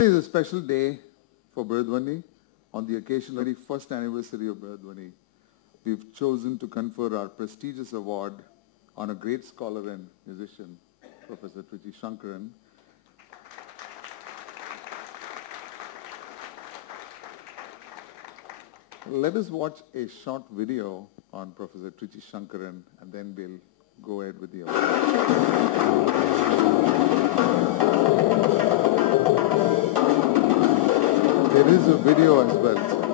Today is a special day for Brhaddhvani. On the occasion of the 21st anniversary of Brhaddhvani, we've chosen to confer our prestigious award on a great scholar and musician, Professor Trichy Sankaran. Let us watch a short video on Professor Trichy Sankaran and then we'll go ahead with the award. There is a video as well.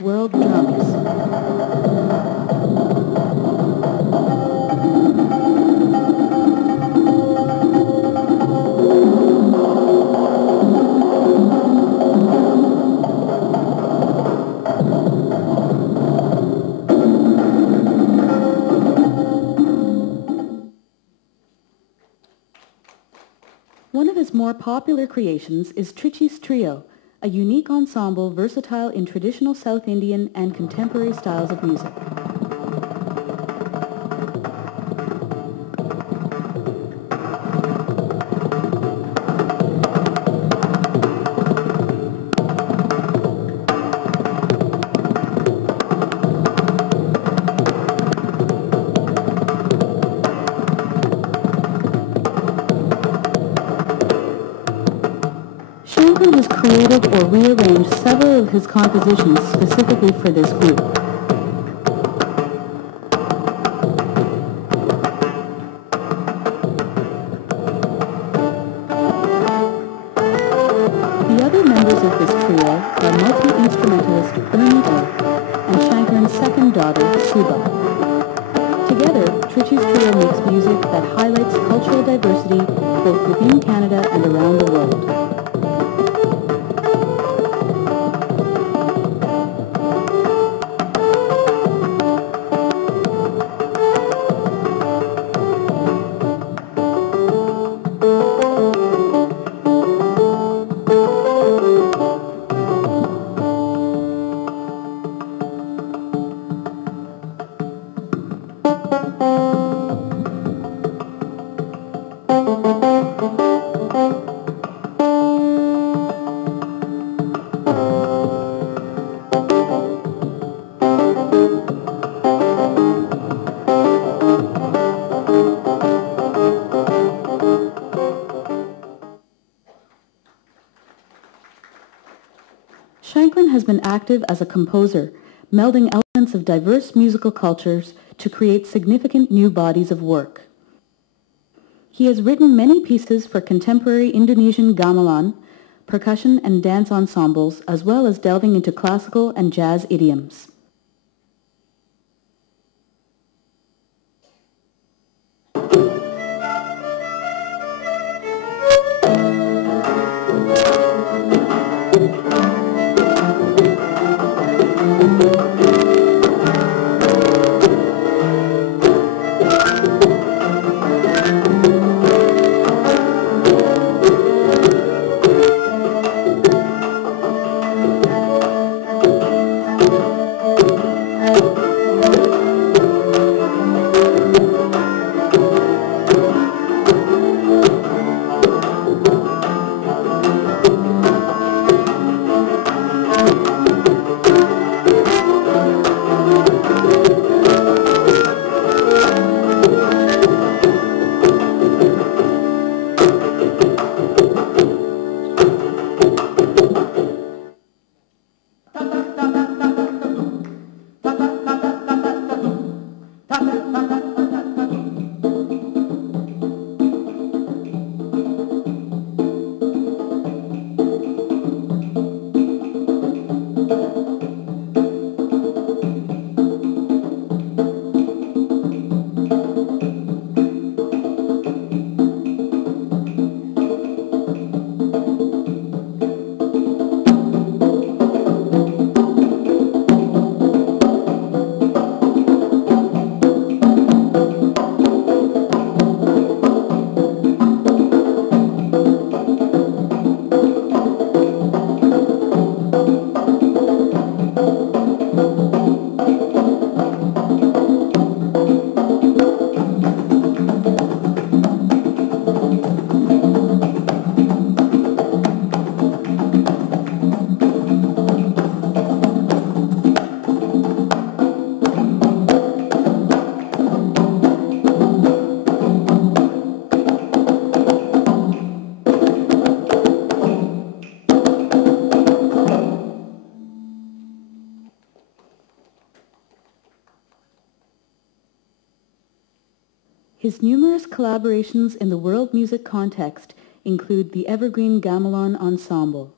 World drums. One of his more popular creations is Trichy's Trio, a unique ensemble versatile in traditional South Indian and contemporary styles of music. Sankaran has created or rearranged several of his compositions specifically for this group. The other members of this trio are multi-instrumentalist Brhad and Sankaran's second daughter, Subha. Together, Trichy's Trio makes music that highlights cultural diversity both within Canada and around the world. has been active as a composer, melding elements of diverse musical cultures to create significant new bodies of work. He has written many pieces for contemporary Indonesian gamelan, percussion and dance ensembles, as well as delving into classical and jazz idioms. His numerous collaborations in the world music context include the Evergreen Gamelan Ensemble.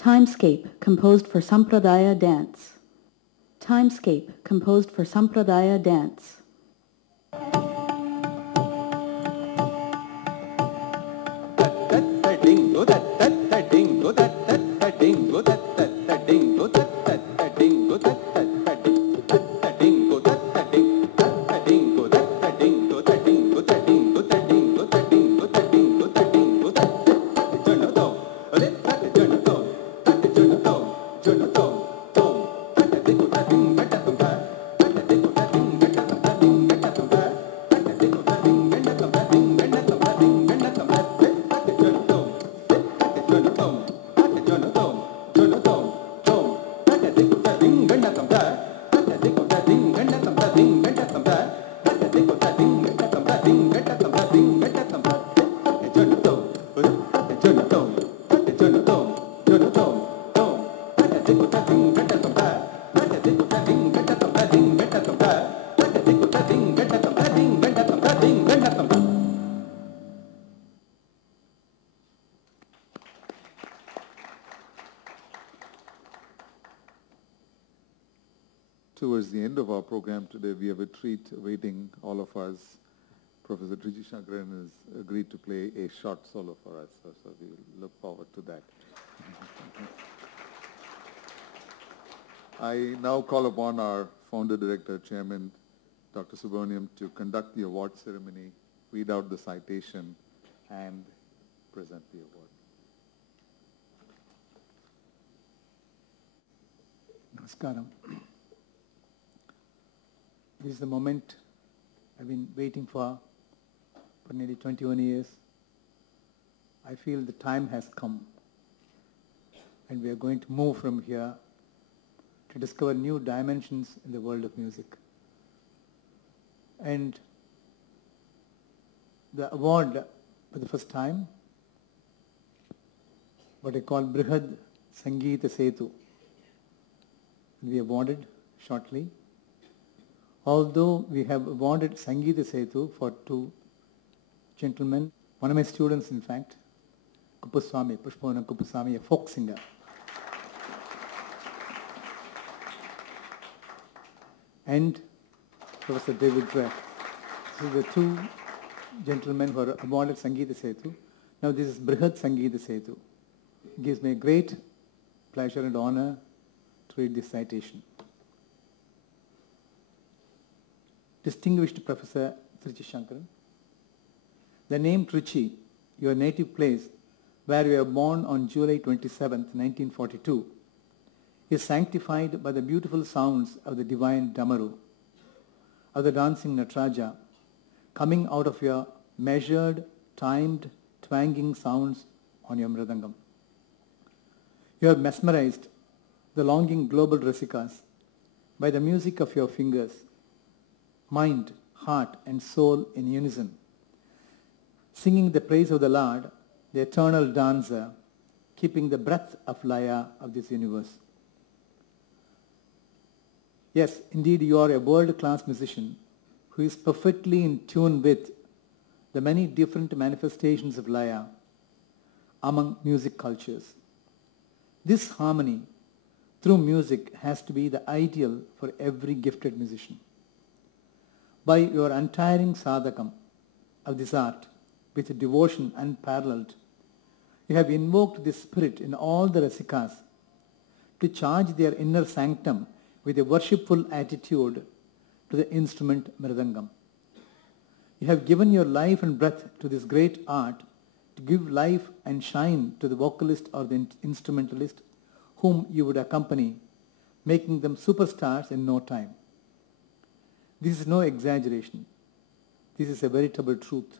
Timescape, composed for Sampradaya dance. Timescape, composed for Sampradaya dance. towards the end of our program today, we have a treat awaiting all of us. Professor Trichy Sankaran has agreed to play a short solo for us, so we look forward to that. I now call upon our founder, director, chairman, Dr. Subramaniam, to conduct the award ceremony, read out the citation, and present the award. Namaskaram. This is the moment I've been waiting for nearly 21 years. I feel the time has come, and we are going to move from here to discover new dimensions in the world of music. And the award for the first time, what I call Brhad Sangita Sethu, will be awarded shortly. Although we have awarded Sangita Sethu for two gentlemen, one of my students in fact, Kuppuswamy, Pushpavanam Kuppuswamy, a folk singer. And Professor David Brett. These are the two gentlemen who are awarded Sangita Sethu. Now this is Brhad Sangita Sethu. It gives me a great pleasure and honor to read this citation. Distinguished Professor Trichy Sankaran, the name Trichy, your native place, where you were born on July 27, 1942, is sanctified by the beautiful sounds of the divine Damaru, of the dancing Nataraja, coming out of your measured, timed, twanging sounds on your mridangam. You have mesmerized the longing global rasikas by the music of your fingers, mind, heart and soul in unison, singing the praise of the Lord, the eternal dancer, keeping the breath of Laya of this universe. Yes, indeed you are a world-class musician who is perfectly in tune with the many different manifestations of Laya among music cultures. This harmony through music has to be the ideal for every gifted musician. By your untiring sadhakam of this art, with devotion unparalleled, you have invoked this spirit in all the rasikas to charge their inner sanctum with a worshipful attitude to the instrument mridangam. You have given your life and breath to this great art to give life and shine to the vocalist or the instrumentalist whom you would accompany, making them superstars in no time. This is no exaggeration. This is a veritable truth.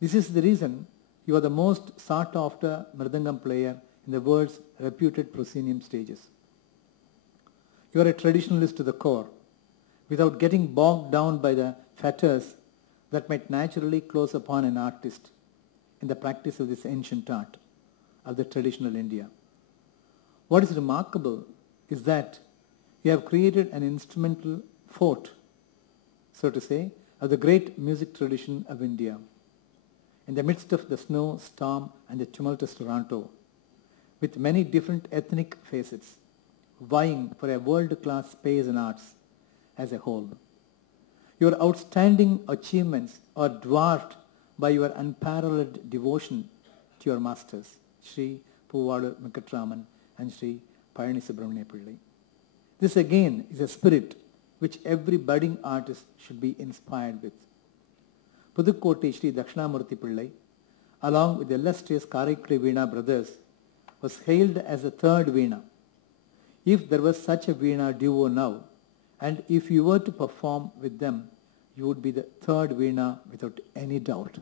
This is the reason you are the most sought after mridangam player in the world's reputed proscenium stages. You are a traditionalist to the core, without getting bogged down by the fetters that might naturally close upon an artist in the practice of this ancient art of the traditional India. What is remarkable is that you have created an instrumental fort, so to say, of the great music tradition of India. In the midst of the snow, storm and the tumultuous Toronto, with many different ethnic facets, vying for a world-class space in arts as a whole. Your outstanding achievements are dwarfed by your unparalleled devotion to your masters, Sri Puvadu Mikatraman and Sri Palani Subramania Pillai. This again is a spirit which every budding artist should be inspired with. Pudukkottai Sri Dakshinamurthy Pillai, along with the illustrious Karaikudi Veena brothers, was hailed as the third Veena. If there was such a Veena duo now, and if you were to perform with them, you would be the third Veena without any doubt.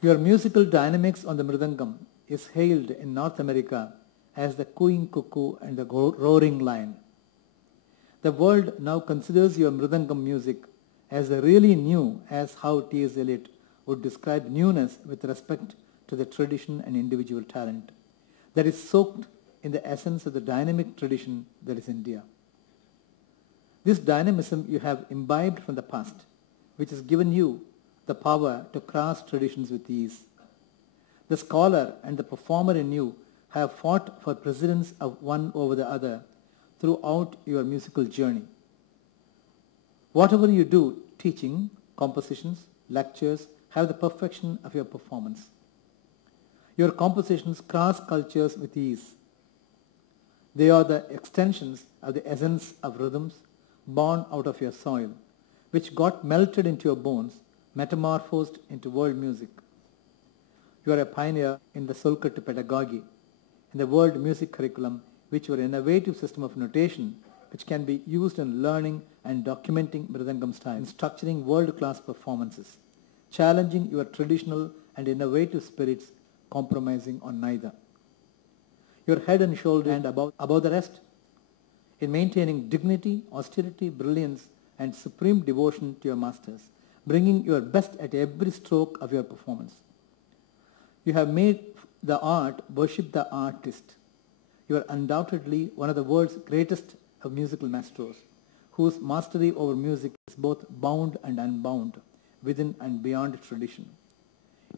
Your musical dynamics on the mridangam is hailed in North America as the cooing cuckoo and the roaring lion. The world now considers your mridangam music as really new as how T.S. Eliot would describe newness with respect to the tradition and individual talent that is soaked in the essence of the dynamic tradition that is India. This dynamism you have imbibed from the past, which has given you the power to cross traditions with ease. The scholar and the performer in you have fought for precedence of one over the other throughout your musical journey. Whatever you do, teaching, compositions, lectures, have the perfection of your performance. Your compositions cross cultures with ease. They are the extensions of the essence of rhythms born out of your soil, which got melted into your bones, metamorphosed into world music. You are a pioneer in the Solkattu pedagogy, in the world music curriculum, which your innovative system of notation, which can be used in learning and documenting Mridangam style, in structuring world-class performances, challenging your traditional and innovative spirits, compromising on neither. Your head and shoulders and above the rest, in maintaining dignity, austerity, brilliance, and supreme devotion to your masters, bringing your best at every stroke of your performance. You have made the art worship the artist. You are undoubtedly one of the world's greatest of musical maestros, whose mastery over music is both bound and unbound, within and beyond tradition.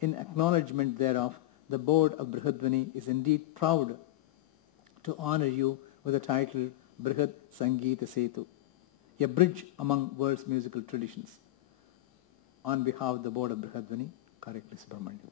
In acknowledgement thereof, the board of Brhaddhvani is indeed proud to honor you with the title Brhad Sangita Sethu, a bridge among world's musical traditions. On behalf of the board of Brhaddhvani, Karekli Subramanian.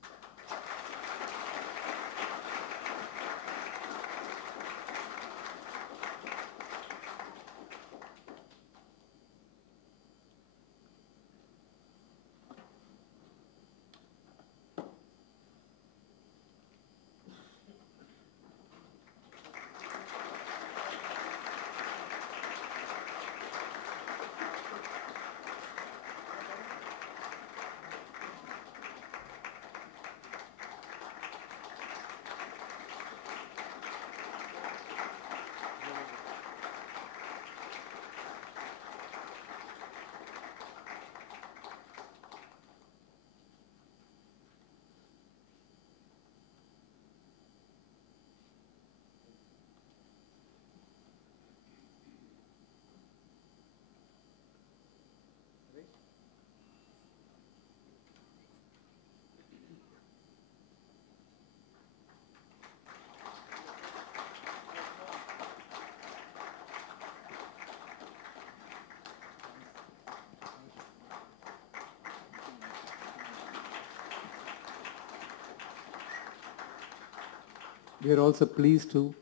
We are also pleased to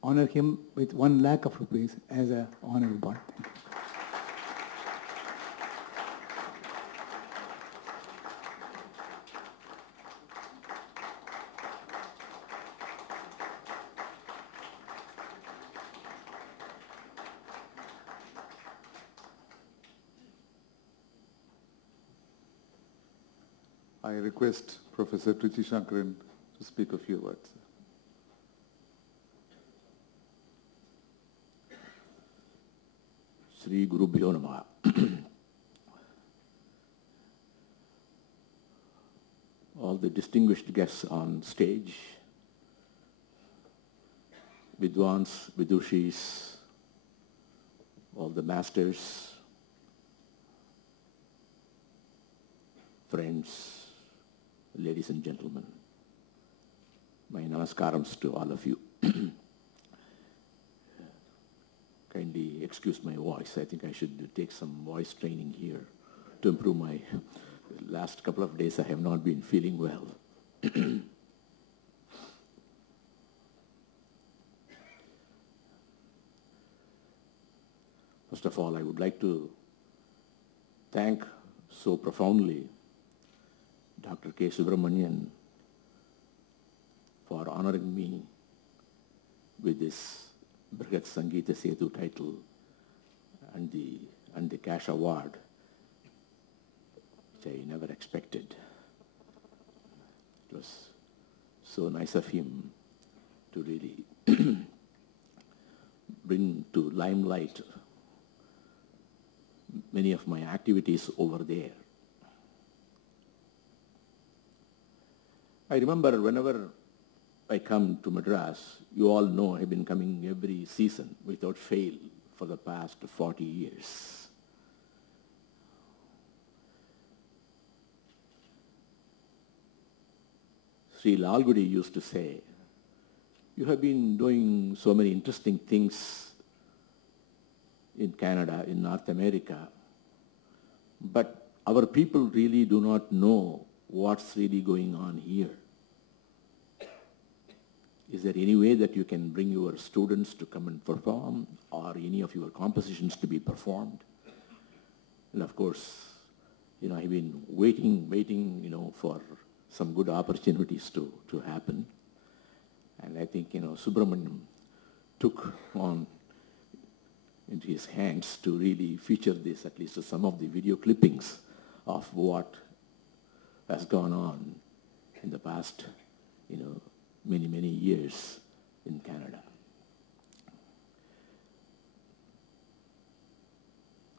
honor him with 1 lakh of rupees as an honor award. Thank you. I request Professor Trichy Sankaran to speak a few words. Sri Guru Bhyo Namaha. All the distinguished guests on stage, Vidwans, Vidushis, all the masters, friends, ladies and gentlemen, my namaskarams to all of you. Kindly excuse my voice. I think I should take some voice training here to improve my... Last couple of days I have not been feeling well. First of all, I would like to thank so profoundly Dr. K. Subramanian for honoring me with this Brhad Sangita Sethu title and the cash award, which I never expected. It was so nice of him to really bring to limelight many of my activities over there. I remember whenever I come to Madras, you all know I've been coming every season without fail for the past 40 years. Sri Lalgudi used to say, You have been doing so many interesting things in Canada, in North America, but our people really do not know what's really going on here. Is there any way that you can bring your students to come and perform, or any of your compositions to be performed? And of course, I've been waiting, for some good opportunities to happen. And I think, Subramaniam took on into his hands to really feature this, at least some of the video clippings of what has gone on in the past, many, many years in Canada.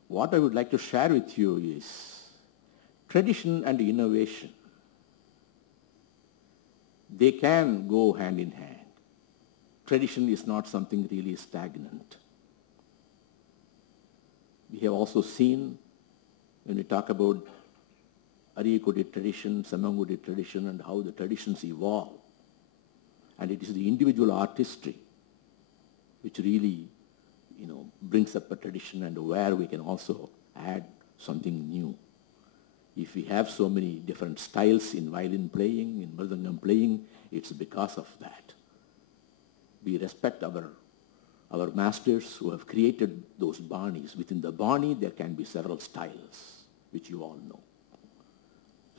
What I would like to share with you is tradition and innovation. They can go hand in hand. Tradition is not something really stagnant. We have also seen, when we talk about Ariyakudi tradition, Semangudi tradition, and how the traditions evolve. And it is the individual artistry which really, brings up a tradition, and where we can also add something new. If we have so many different styles in violin playing, in mridangam playing, it's because of that. We respect our masters who have created those banis. Within the bani, there can be several styles, which you all know.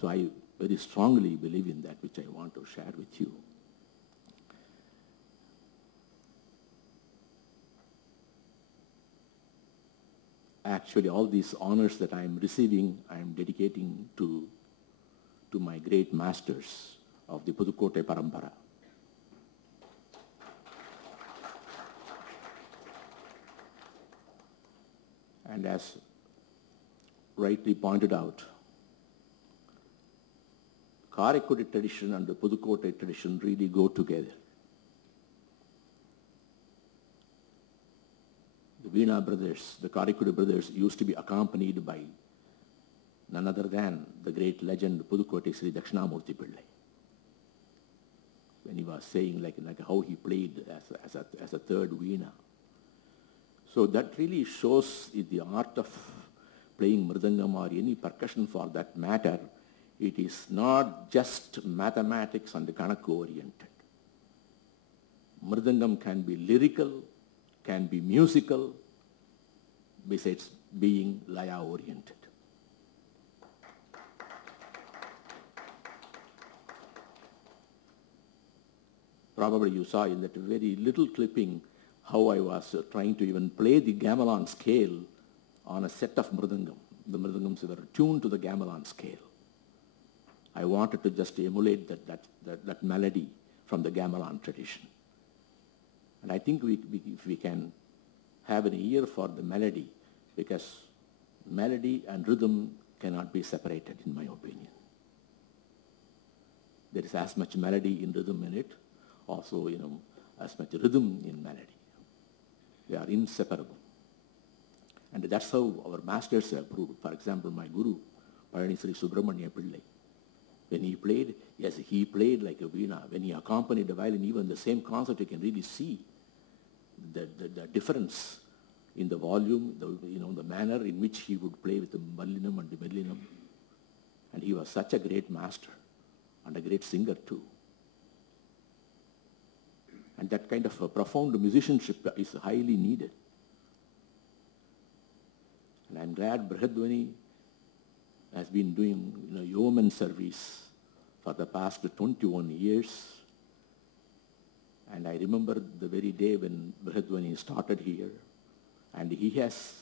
So I very strongly believe in that, which I want to share with you. Actually, all these honors that I am receiving, I am dedicating to my great masters of the Pudukkottai Parampara. And as rightly pointed out, Karaikudi tradition and the Pudukkottai tradition really go together. The Veena brothers, the Karaikudi brothers, used to be accompanied by none other than the great legend Pudukkottai Sri Dakshinamurthy Pillai. When he was saying like how he played as a third Veena. So that really shows the art of playing mridangam or any percussion for that matter. It is not just mathematics and kanakku oriented. Mridangam can be lyrical, can be musical, besides being laya oriented. Probably you saw in that very little clipping how I was trying to even play the gamelan scale on a set of mridangam. The mridangams were tuned to the gamelan scale. I wanted to just emulate that melody from the gamelan tradition. And I think if we can have an ear for the melody, because melody and rhythm cannot be separated, in my opinion. There is as much melody in rhythm in it, also, as much rhythm in melody. They are inseparable. And that's how our masters have proved. For example, my guru, Payani Sri Subramania Pillai, when he played, yes, he played like a veena. When he accompanied the violin, even the same concert, you can really see the difference in the volume, the manner in which he would play with the mallinam and the mellinam. And he was such a great master and a great singer too. And that kind of a profound musicianship is highly needed. And I'm glad Brhaddhvani has been doing yeoman service for the past 21 years. And I remember the very day when Brhaddhvani started here, and he has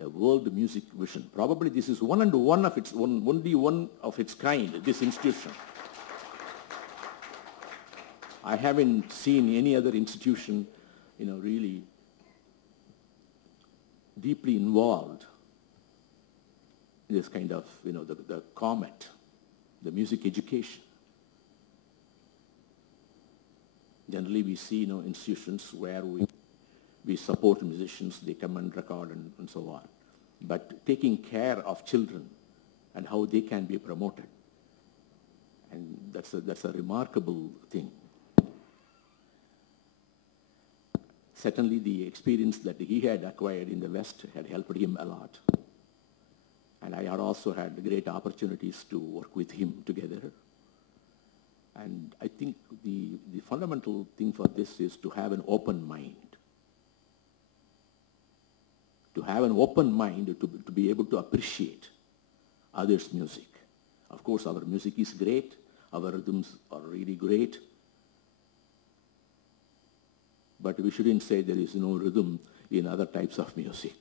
a world music vision. Probably this is only one of its kind, this institution. I haven't seen any other institution, really deeply involved in this kind of, the comet, the music education. Generally, we see, institutions where we support musicians, they come and record and so on. But taking care of children and how they can be promoted, and that's a remarkable thing. certainly the experience that he had acquired in the West had helped him a lot. And I had also had great opportunities to work with him together. And I think the fundamental thing for this is to have an open mind. To have an open mind to be able to appreciate others' music. Of course, our music is great. Our rhythms are really great. But we shouldn't say there is no rhythm in other types of music.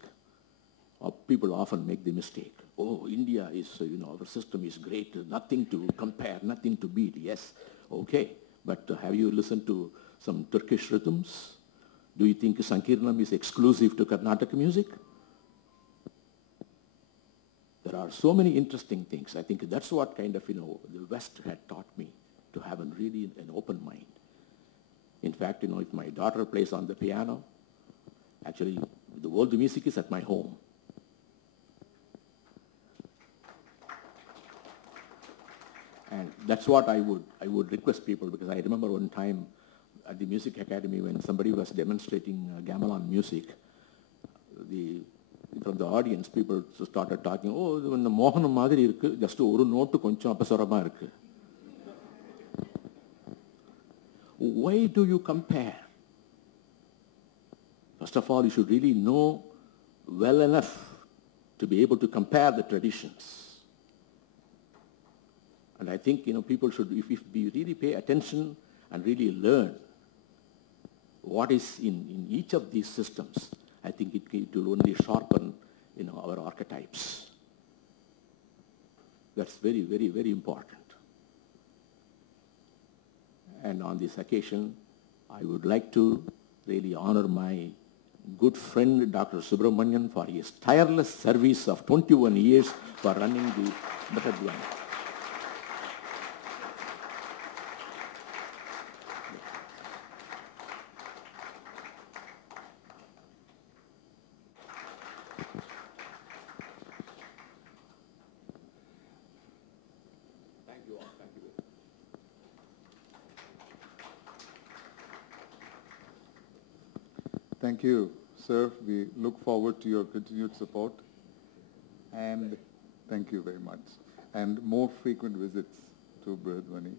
People often make the mistake. Oh, India is, our system is great. Nothing to compare, nothing to beat. Yes, okay. But have you listened to some Turkish rhythms? Do you think Sankirnam is exclusive to Carnatic music? There are so many interesting things. I think that's what kind of, the West had taught me, to have really an open mind. In fact, if my daughter plays on the piano, actually, the world music is at my home. And that's what I would request people, because I remember one time at the Music Academy when somebody was demonstrating gamelan music, from the audience, people started talking, oh, the Mohanam madiri irukku, just oru note koncham apasarama irukku. Why do you compare? First of all, you should really know well enough to be able to compare the traditions. And I think, people should, if we really pay attention and really learn what is in each of these systems, I think it will only sharpen, our archetypes. That's very, very, very important. And on this occasion, I would like to really honor my good friend, Dr. Subramanian, for his tireless service of 21 years for running the Brhaddhvani. Thank you all. Thank you. Thank you, sir. We look forward to your continued support. And thank you very much. And more frequent visits to Brhadhvani.